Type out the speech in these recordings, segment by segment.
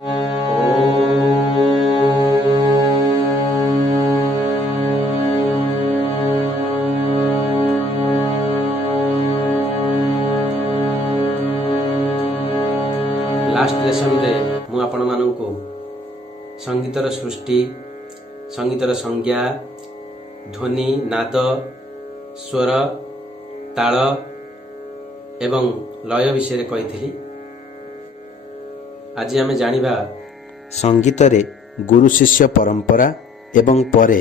Last lesson रे मु आपण मानू संगीतर सृष्टि, संगीतर संज्ञा, ध्वनि, नाद, स्वर, ताल एवं लय विषय कही। आज आम जानिबा संगीत रे गुरु शिष्य परंपरा एवं परे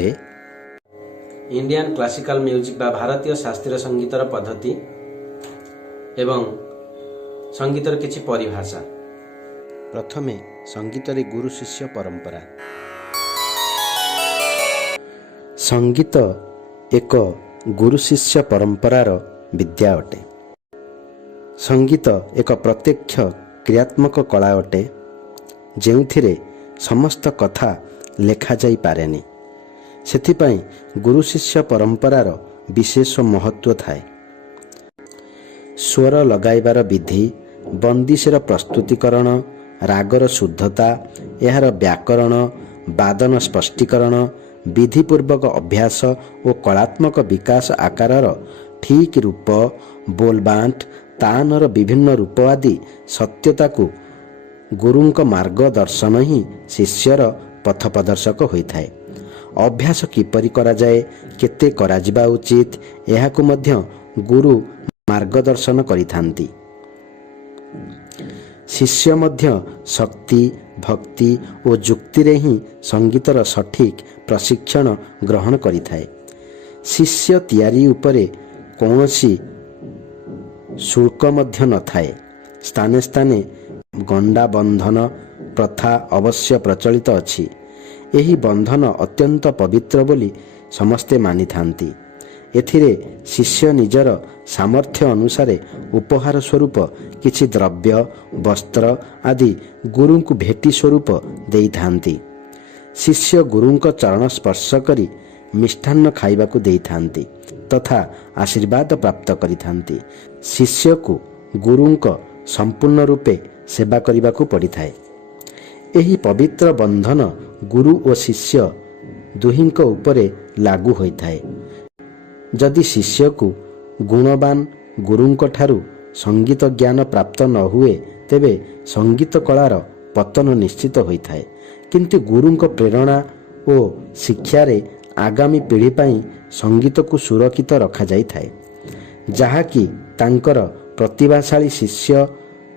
इंडियन क्लासिकल म्यूजिक बा भारतीय शास्त्रीय संगीतर पद्धति एवं संगीतर किछि परिभाषा। प्रथमे संगीत रे गुरु शिष्य परंपरा। संगीत एक गुरु शिष्य परंपरार विद्या अटे। संगीत एक प्रत्यक्ष क्रियात्मक कला अटे, जेउथिरे समस्त कथा लेखा जाई पारेनी। सेथिपाई गुरु शिष्य परंपरार विशेष महत्व थाए। स्वर लगाइबार विधि, बंदिशर प्रस्तुतिकरण, रागर शुद्धता, एहार व्याकरण, वादन स्पष्टीकरण, विधिपूर्वक अभ्यास और कलात्मक विकास आकारर ठीक रूप, बोलबांट, तानर विभिन्न रूप आदि सत्यता को गुरुंक मार्गदर्शन ही शिष्यर पथ प्रदर्शक होइथाए। अभ्यास किपरि करा जाए, केते कराजिबा उचित, एहाकु मध्य गुरु मार्गदर्शन करिथांती। शिष्य मध्य शक्ति, भक्ति और जुक्ति रे ही संगीतर सठिक प्रशिक्षण ग्रहण करिथाए। शिष्य तैयारी उपरे कौनसी शुल्क मध्य न थाए। स्थाने स्थाने गंडा बंधन प्रथा अवश्य प्रचलित अछि। एही बंधन अत्यंत पवित्र बोली समस्ते मानि थांती। एथिरे शिष्य निजर सामर्थ्य अनुसारे उपहार स्वरूप किछि द्रव्य, वस्त्र आदि गुरु को भेटी स्वरूप देई थांती। शिष्य गुरु को चरण स्पर्श करी मिष्ठान्न खाइबाकू देई थांती तथा आशीर्वाद प्राप्त करि थांती। शिष्य को गुरु को संपूर्ण रूपे सेवा करिबाकू पड़िथाए। एही पवित्र बंधन गुरु और शिष्य दुहिंक उपरे लागू होइथाए। जदि शिष्य को गुणवान गुरुंक ठारू संगीत ज्ञान प्राप्त न हुए तेबे संगीत कलार पतन निश्चित होइथाए। किंतु गुरुंक प्रेरणा और शिक्षारे आगामी पीढ़ी पाई संगीत को सुरक्षित रखा जाइथाए, जहाँकि तांकर प्रतिभाशाली शिष्य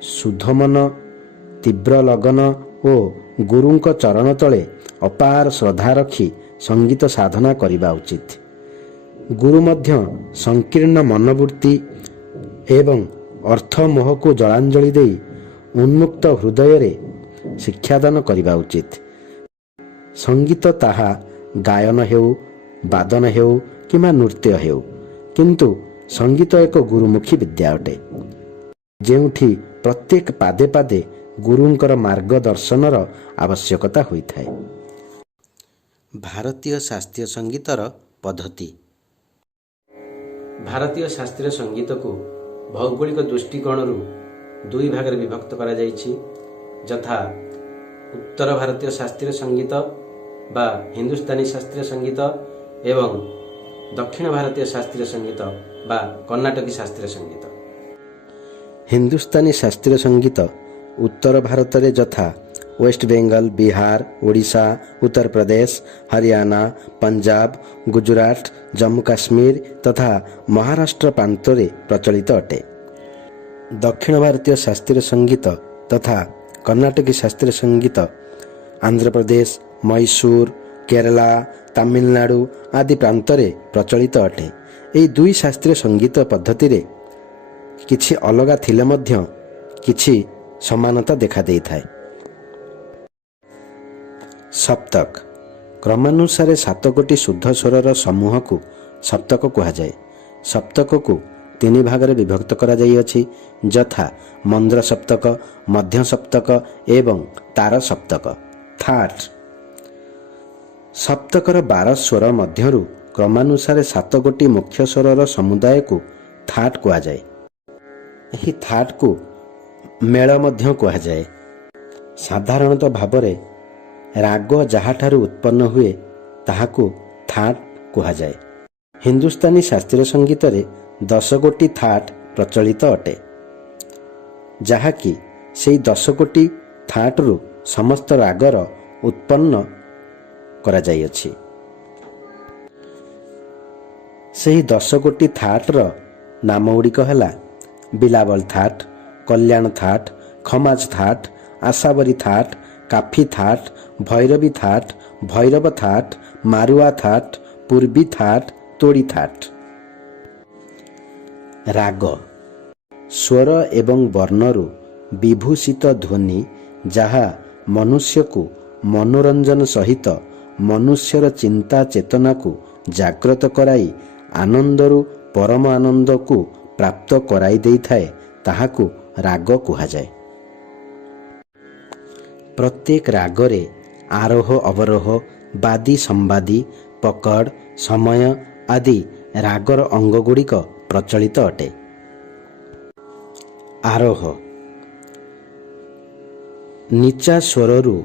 शुद्धमन, तीव्र लगन और गुरुंक चरण तले अपार श्रद्धा रखी संगीत साधना करिबा उचित। गुरु मध्य संकीर्ण मनोवृत्ति एवं अर्थ मोह को जलांजलि देई उन्मुक्त हृदय रे शिक्षादान करिबा उचित। संगीत ताहा गायन हेउ, वादन हेउ किमा नृत्य हेउ, किंतु संगीत एक गुरुमुखी विद्या अटे, जेउठी प्रत्येक पादे पादे गुरुंकर मार्गदर्शनर आवश्यकता होइथाए। भारतीय शास्त्रीय संगीतर पद्धति। भारतीय शास्त्रीय संगीत को भौगोलिक दृष्टिकोण दुई भाग में विभक्त करा जाइछि, यथा उत्तर भारतीय शास्त्रीय संगीत बा हिंदुस्तानी शास्त्रीय संगीत एवं दक्षिण भारतीय शास्त्रीय संगीत बा कर्नाटकी शास्त्रीय संगीत। हिंदुस्तानी शास्त्रीय संगीत उत्तर भारत रे यथा वेस्ट बेंगल, बिहार, ओडिशा, उत्तर प्रदेश, हरियाणा, पंजाब, गुजरात, जम्मू काश्मीर तथा महाराष्ट्र प्रांतरे प्रचलित अटे। दक्षिण भारतीय शास्त्रीय संगीत तथा कर्नाटकी शास्त्रीय संगीत आंध्र प्रदेश, मैसूर, केरला, तमिलनाडु आदि प्रांतरे प्रचलित अटे। एही दुई शास्त्रीय संगीत पद्धति रे किछि अलगा थिले मध्य किछि समानता देखा देइथाए। सप्तक क्रमानुसारे 7 गोटी शुद्ध स्वरर समूह को सप्तक कहा जाए। सप्तक को 3 भाग में विभक्त करा जाई अछि, यथा मंद्र सप्तक, मध्य सप्तक एवं तार सप्तक। थाट सप्तकर 12 स्वर मध्यरु क्रमानुसारे 7 गोटी मुख्य स्वरर समुदाय को थाट कहा जाए। एही थाट को मेल मध्य कहा जाए। ସାଧାରଣତଃ ଭାବରେ ରାଗ ଯାହାଠାରୁ ଉତ୍ପନ୍ନ ହୁଏ ତାହାକୁ ଥାଟ୍ କୁହାଯାଏ। ହିନ୍ଦୁସ୍ତାନୀ ଶାସ୍ତ୍ରୀୟ ସଙ୍ଗୀତରେ 10 ଗୋଟି ଥାଟ୍ ପ୍ରଚଳିତ ଅଟେ, ଯାହାକି ସେହି 10 ଗୋଟି ଥାଟ୍ରୁ ସମସ୍ତ ରାଗର ଉତ୍ପନ୍ନ କରାଯାଇଅଛି। ସେହି 10 ଗୋଟି ଥାଟ୍ର ନାମ ଗୁଡ଼ିକ ହେଲା ବିଲାବଲ ଥାଟ୍, କଲ୍ୟାଣ ଥାଟ୍, ଖମାଜ ଥାଟ୍, ଆଶାବରୀ ଥାଟ୍, କାଫି ଥାଟ୍, ଭୈରବୀ ଥାଟ୍, ଭୈରବ ଥାଟ୍, ମାରୁଆ ଥାଟ୍, ପୂର୍ବୀ ଥାଟ୍, ତୋଡ଼ି ଥାଟ୍। ରାଗ ସ୍ୱର ଏବଂ ବର୍ଣ୍ଣରୁ ବିଭୂଷିତ ଧ୍ୱନି, ଯାହା ମନୁଷ୍ୟକୁ ମନୋରଞ୍ଜନ ସହିତ ମନୁଷ୍ୟର ଚିନ୍ତା ଚେତନାକୁ ଜାଗ୍ରତ କରାଇ ଆନନ୍ଦରୁ ପରମ ଆନନ୍ଦକୁ ପ୍ରାପ୍ତ କରାଇ ଦେଇଥାଏ, ତାହାକୁ ରାଗ କୁହାଯାଏ। ପ୍ରତ୍ୟେକ ରାଗରେ ଆରୋହ ଅବରୋହ, ବାଦୀ ସମ୍ବାଦୀ, ପକଡ଼, ସମୟ ଆଦି ରାଗର ଅଙ୍ଗ ଗୁଡ଼ିକ ପ୍ରଚଳିତ ଅଟେ। ଆରୋହ ନିଚା ସ୍ୱରରୁ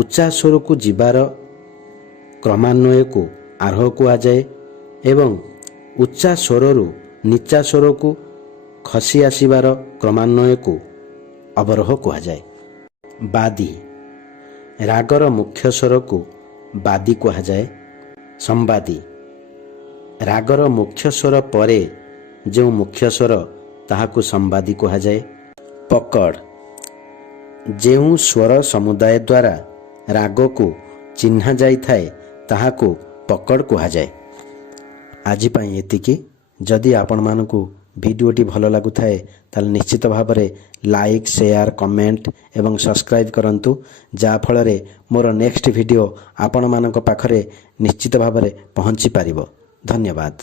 ଉଚ୍ଚା ସ୍ୱରକୁ ଯିବାର କ୍ରମାନ୍ୱୟକୁ ଆରୋହ କୁହାଯାଏ ଏବଂ ଉଚ୍ଚା ସ୍ୱରରୁ ନିଚା ସ୍ୱରକୁ ଖସି ଆସିବାର କ୍ରମାନ୍ୱୟକୁ ଅବରୋହ କୁହାଯାଏ। ବାଦୀ ରାଗର ମୁଖ୍ୟ ସ୍ୱରକୁ ବାଦୀ କୁହାଯାଏ। ସମ୍ବାଦୀ ରାଗର ମୁଖ୍ୟ ସ୍ୱର ପରେ ଯେଉଁ ମୁଖ୍ୟ ସ୍ୱର ତାହାକୁ ସମ୍ବାଦୀ କୁହାଯାଏ। ପକଡ଼ ଯେଉଁ ସ୍ୱର ସମୁଦାୟ ଦ୍ୱାରା ରାଗକୁ ଚିହ୍ନା ଯାଇଥାଏ ତାହାକୁ ପକଡ଼ କୁହାଯାଏ। ଆଜି ପାଇଁ ଏତିକି। ଯଦି ଆପଣମାନଙ୍କୁ ଭିଡ଼ିଓଟି ଭଲ ଲାଗୁଥାଏ ତାହେଲେ ନିଶ୍ଚିତ ଭାବରେ ଲାଇକ୍, ସେୟାର, କମେଣ୍ଟ ଏବଂ ସବସ୍କ୍ରାଇବ୍ କରନ୍ତୁ, ଯାହାଫଳରେ ମୋର ନେକ୍ସଟ ଭିଡ଼ିଓ ଆପଣମାନଙ୍କ ପାଖରେ ନିଶ୍ଚିତ ଭାବରେ ପହଞ୍ଚି ପାରିବ। ଧନ୍ୟବାଦ।